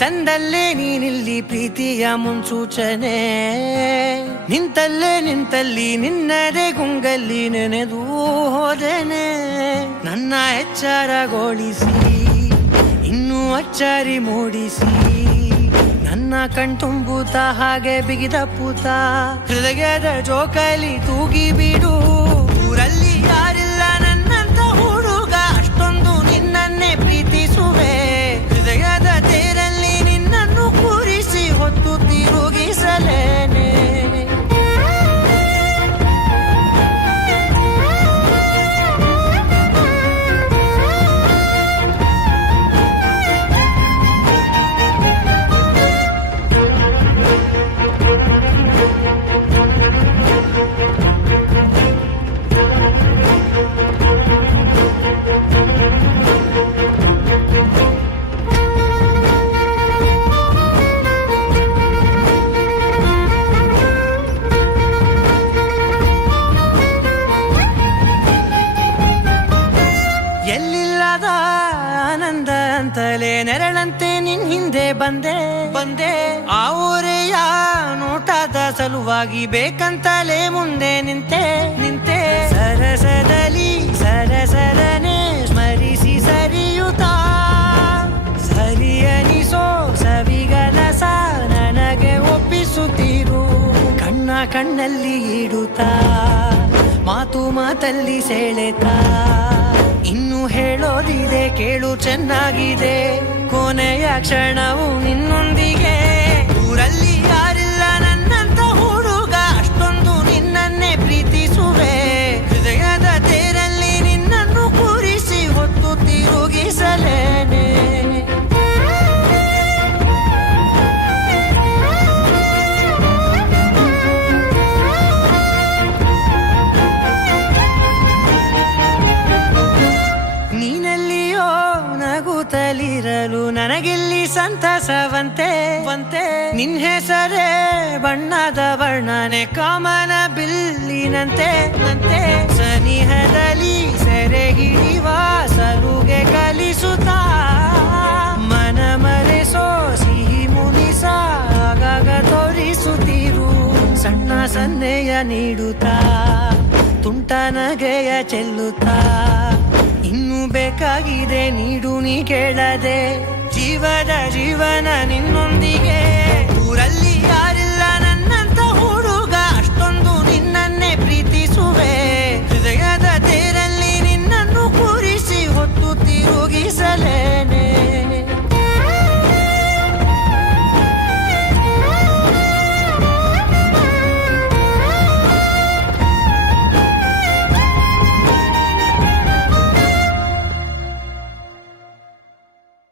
ತಂದಲ್ಲೇ ನೀನಿಲ್ಲಿ ಪ್ರೀತಿಯ ಮುನ್ಸೂಚನೆ. ನಿಂತಲ್ಲಿ ನಿನ್ನದೇ ಗುಂಗಲ್ಲಿ ನೆನೆದು ಹೋದೆನೆ. ನನ್ನ ಎಚ್ಚರಗೊಳಿಸಿ ಇನ್ನೂ ಅಚ್ಚರಿ ಮೂಡಿಸಿ, ನನ್ನ ಕಣ್ತುಂಬುತ್ತ ಹಾಗೆ ಬಿಗಿದ ಪೂತ ಹೃದಯದ ಜೋಕಾಲಿ ತೂಗಿ ಬಿಡು. ಊರಲ್ಲಿ ಯಾರಿಲ್ಲ ನನ್ನಂತ ಹುಡುಗ, ಅಷ್ಟೊಂದು ನಿನ್ನನ್ನೇ ಪ್ರೀತಿಸುವೆ. ಹೃದಯದ ತೇರಲ್ಲಿ ನಿನ್ನನ್ನು ಕೂರಿಸಿ ಹೊತ್ತು ತಿರುಗಿಸಲೇನೆ. ಎಲ್ಲಿಲ್ಲದ ಆನಂದ ಅಂತಲೇ ನೆರಳಂತೆ ನಿನ್ ಹಿಂದೆ ಬಂದೆ. ಆ ಊರೆಯ ನೋಟದ ಸಲುವಾಗಿ ಬೇಕಂತಲೇ ಮುಂದೆ ನಿಂತೆ. ಸರಸರನೆ ಸ್ಮರಿಸಿ ಸರಿಯುತ್ತಾ, ಸರಿಯನಿಸೋ ಸವಿಗನಸ ನನಗೆ ಒಪ್ಪಿಸುತ್ತೀರು. ಕಣ್ಣಲ್ಲಿ ಇಡುತ್ತಾ, ಮಾತಲ್ಲಿ ಸೆಳೆತಾ, ಇನ್ನು ಹೇಳೋದಿದೆ ಕೇಳು ಚೆನ್ನಾಗಿದೆ. ಕೊನೆಯ ಕ್ಷಣವು ನಿನ್ನೊಂದಿಗೆ. ಊರಲ್ಲಿ ಯಾರಿಲ್ಲ ನನ್ನಂತ ಹುಡುಗ, ಅಷ್ಟೊಂದು ನಿನ್ನನ್ನೇ ಪ್ರೀತಿಸುವೆ. ಹೃದಯದ ತೇರಲ್ಲಿ ನಿನ್ನನ್ನು ಕೂರಿಸಿ ಹೊತ್ತು ತಿರುಗಿಸಲೇನೆ. ನೀನೆಲ್ಲಿಯೋ ನಗುತ್ತಲಿರಲು ನನಗಿಲ್ಲಿ ಸಂತಸವಂತೆ. ನಿನ್ ಹೆಸರೇ ಬಣ್ಣದ ವರ್ಣನೆ ಕಾಮನ ಬಿಲ್ಲಿನಂತೆ. ಸನಿಹದಲ್ಲಿ ಸೆರೆ ಹಿಡಿಯುವ ಸಲುಗೆ ಕಲಿಸುತ್ತಾ, ಮನ ಮರೆಸೋ ಸಿಹಿ ಮುನಿಸ ಆಗಾಗ ತೋರಿಸುತ್ತೀರು. ಸಣ್ಣ ಸನ್ನೆಯ ನೀಡುತ್ತಾ, ತುಂಟ ನಗೆಯ ಚೆಲ್ಲುತ್ತಾ, ಇನ್ನು ಬೇಕಾಗಿದೆ ನೀಡು ನೀ ಕೇಳದೆ. ಜೀವನ ನಿನ್ನೊಂದಿಗೆ.